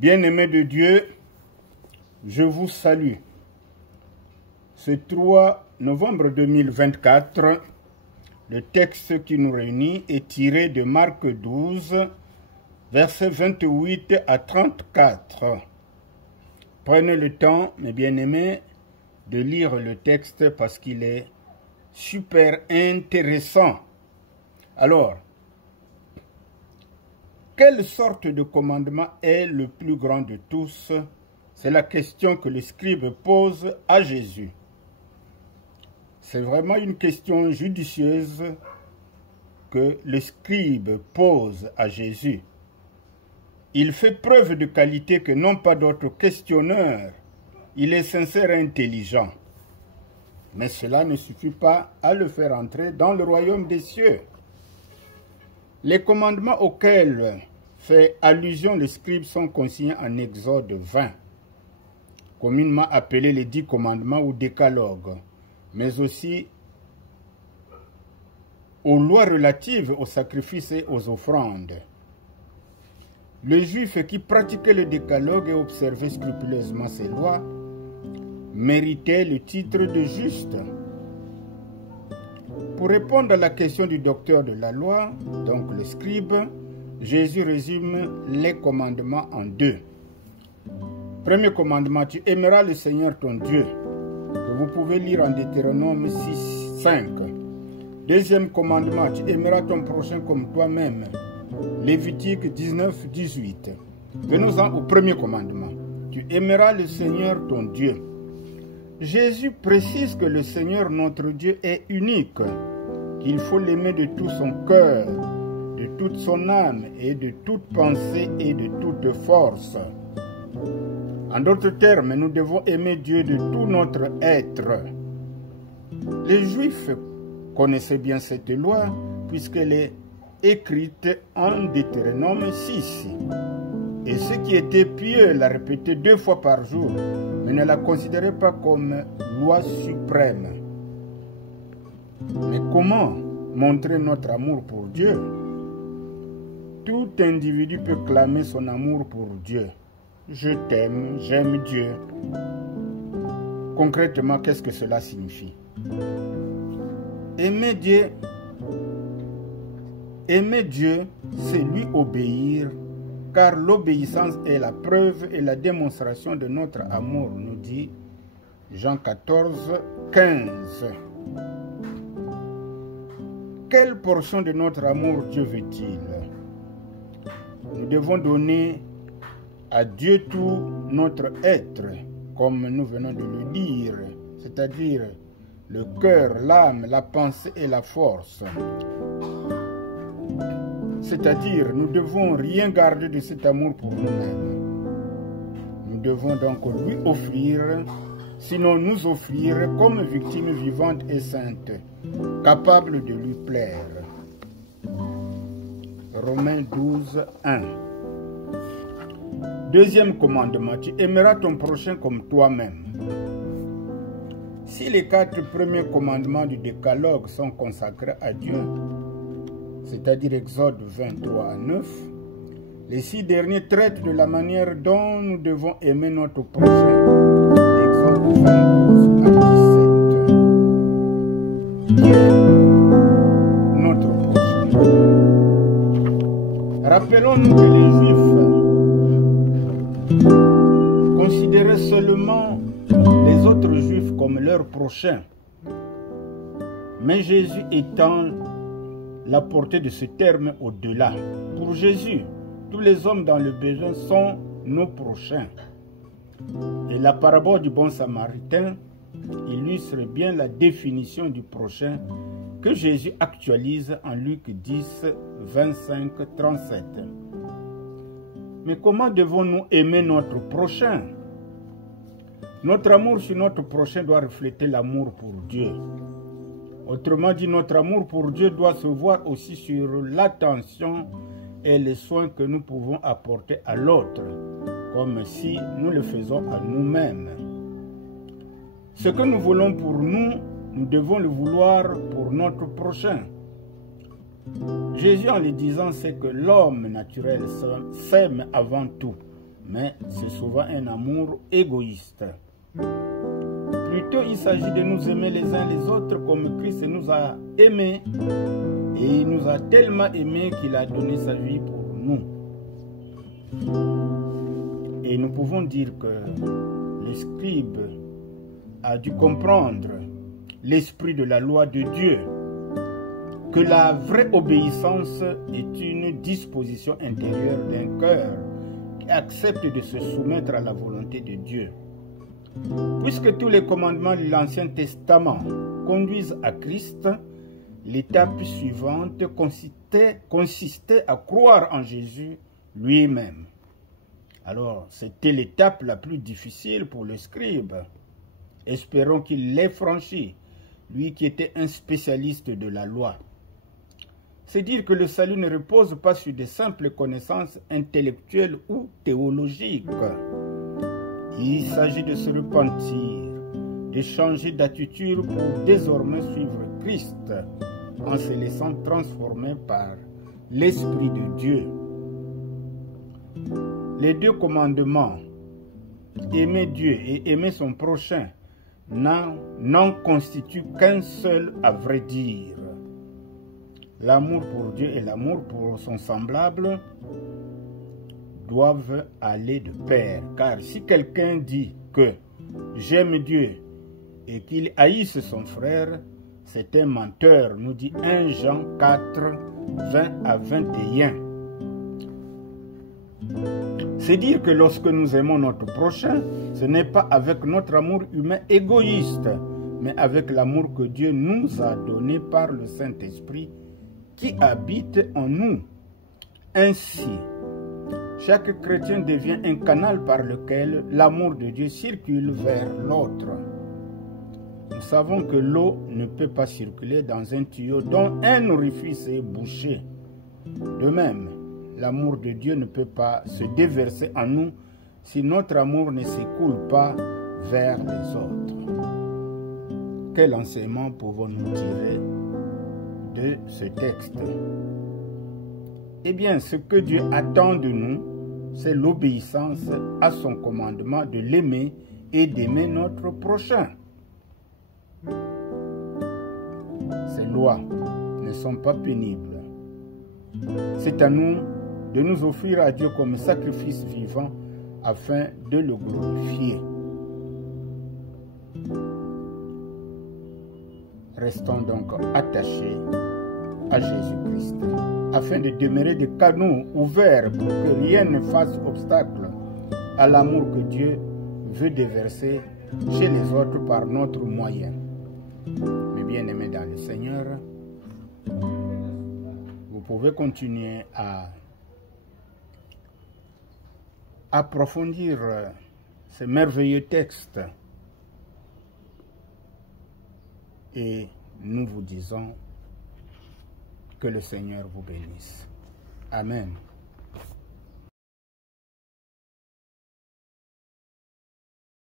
Bien-aimés de Dieu, je vous salue. Ce 3 novembre 2024, le texte qui nous réunit est tiré de Marc 12, versets 28 à 34. Prenez le temps, mes bien-aimés, de lire le texte parce qu'il est super intéressant. Alors, quelle sorte de commandement est le plus grand de tous? C'est la question que le scribe pose à Jésus. C'est vraiment une question judicieuse que le scribe pose à Jésus. Il fait preuve de qualité que n'ont pas d'autres questionneurs. Il est sincère et intelligent. Mais cela ne suffit pas à le faire entrer dans le royaume des cieux. Les commandements auxquels fait allusion le scribe sont consignés en Exode 20, communément appelés les 10 commandements ou décalogues, mais aussi aux lois relatives aux sacrifices et aux offrandes. Le juif qui pratiquait le décalogue et observait scrupuleusement ces lois méritait le titre de juste. Pour répondre à la question du docteur de la loi, donc le scribe, Jésus résume les commandements en 2. Premier commandement, tu aimeras le Seigneur ton Dieu, que vous pouvez lire en Deutéronome 6, 5. Deuxième commandement, tu aimeras ton prochain comme toi-même, Lévitique 19, 18. Venons-en au premier commandement, tu aimeras le Seigneur ton Dieu. Jésus précise que le Seigneur notre Dieu est unique, qu'il faut l'aimer de tout son cœur, de toute son âme et de toute pensée et de toute force. En d'autres termes, nous devons aimer Dieu de tout notre être. Les Juifs connaissaient bien cette loi puisqu'elle est écrite en Deutéronome 6. Et ceux qui étaient pieux la répétaient 2 fois par jour, mais ne la considéraient pas comme loi suprême. Mais comment montrer notre amour pour Dieu? Tout individu peut clamer son amour pour Dieu. Je t'aime, j'aime Dieu. Concrètement, qu'est-ce que cela signifie? Aimer Dieu, c'est lui obéir, car l'obéissance est la preuve et la démonstration de notre amour, nous dit Jean 14, 15. Quelle portion de notre amour Dieu veut-il? Nous devons donner à Dieu tout notre être, comme nous venons de le dire, c'est-à-dire le cœur, l'âme, la pensée et la force. C'est-à-dire, nous ne devons rien garder de cet amour pour nous-mêmes. Nous devons donc lui offrir, sinon nous offrir comme victime vivante et sainte, capable de lui plaire. Romains 12, 1. Deuxième commandement, tu aimeras ton prochain comme toi-même. Si les 4 premiers commandements du décalogue sont consacrés à Dieu, c'est-à-dire Exode 23 à 9, les 6 derniers traitent de la manière dont nous devons aimer notre prochain. Exode 22 à 17. Qui est notre prochain? Rappelons-nous que les Juifs considéraient seulement les autres Juifs comme leurs prochains. Mais Jésus étend la portée de ce terme au-delà. Pour Jésus, tous les hommes dans le besoin sont nos prochains. Et la parabole du bon samaritain illustre bien la définition du prochain que Jésus actualise en Luc 10, 25, 37. Mais comment devons-nous aimer notre prochain? Notre amour sur notre prochain doit refléter l'amour pour Dieu. Autrement dit, notre amour pour Dieu doit se voir aussi sur l'attention et les soins que nous pouvons apporter à l'autre, comme si nous le faisons à nous-mêmes. Ce que nous voulons pour nous, nous devons le vouloir pour notre prochain. Jésus, en le disant, c'est que l'homme naturel s'aime avant tout. mais c'est souvent un amour égoïste. Plutôt, il s'agit de nous aimer les uns les autres comme Christ nous a aimés. Et il nous a tellement aimés qu'il a donné sa vie pour nous. Et nous pouvons dire que le scribe a dû comprendre l'esprit de la loi de Dieu, que la vraie obéissance est une disposition intérieure d'un cœur qui accepte de se soumettre à la volonté de Dieu. Puisque tous les commandements de l'Ancien Testament conduisent à Christ, l'étape suivante consistait à croire en Jésus lui-même. Alors, c'était l'étape la plus difficile pour le scribe. Espérons qu'il l'ait franchie, lui qui était un spécialiste de la loi. C'est dire que le salut ne repose pas sur de simples connaissances intellectuelles ou théologiques. Il s'agit de se repentir, de changer d'attitude pour désormais suivre Christ en se laissant transformer par l'Esprit de Dieu. Les deux commandements, aimer Dieu et aimer son prochain, n'en constituent qu'un seul à vrai dire. L'amour pour Dieu et l'amour pour son semblable doivent aller de pair. Car si quelqu'un dit que j'aime Dieu et qu'il haïsse son frère, c'est un menteur, nous dit 1 Jean 4, 20 à 21. C'est dire que lorsque nous aimons notre prochain, ce n'est pas avec notre amour humain égoïste, mais avec l'amour que Dieu nous a donné par le Saint-Esprit qui habite en nous. Ainsi, chaque chrétien devient un canal par lequel l'amour de Dieu circule vers l'autre. Nous savons que l'eau ne peut pas circuler dans un tuyau dont un orifice est bouché. De même, l'amour de Dieu ne peut pas se déverser en nous si notre amour ne s'écoule pas vers les autres. Quel enseignement pouvons-nous tirer de ce texte? Eh bien, ce que Dieu attend de nous, c'est l'obéissance à son commandement de l'aimer et d'aimer notre prochain. Ces lois ne sont pas pénibles. C'est à nous de nous offrir à Dieu comme sacrifice vivant afin de le glorifier. Restons donc attachés à Jésus-Christ, afin de demeurer des canaux ouverts pour que rien ne fasse obstacle à l'amour que Dieu veut déverser chez les autres par notre moyen. Mes bien-aimés dans le Seigneur, vous pouvez continuer à approfondir ces merveilleux textes et nous vous disons que le Seigneur vous bénisse. Amen.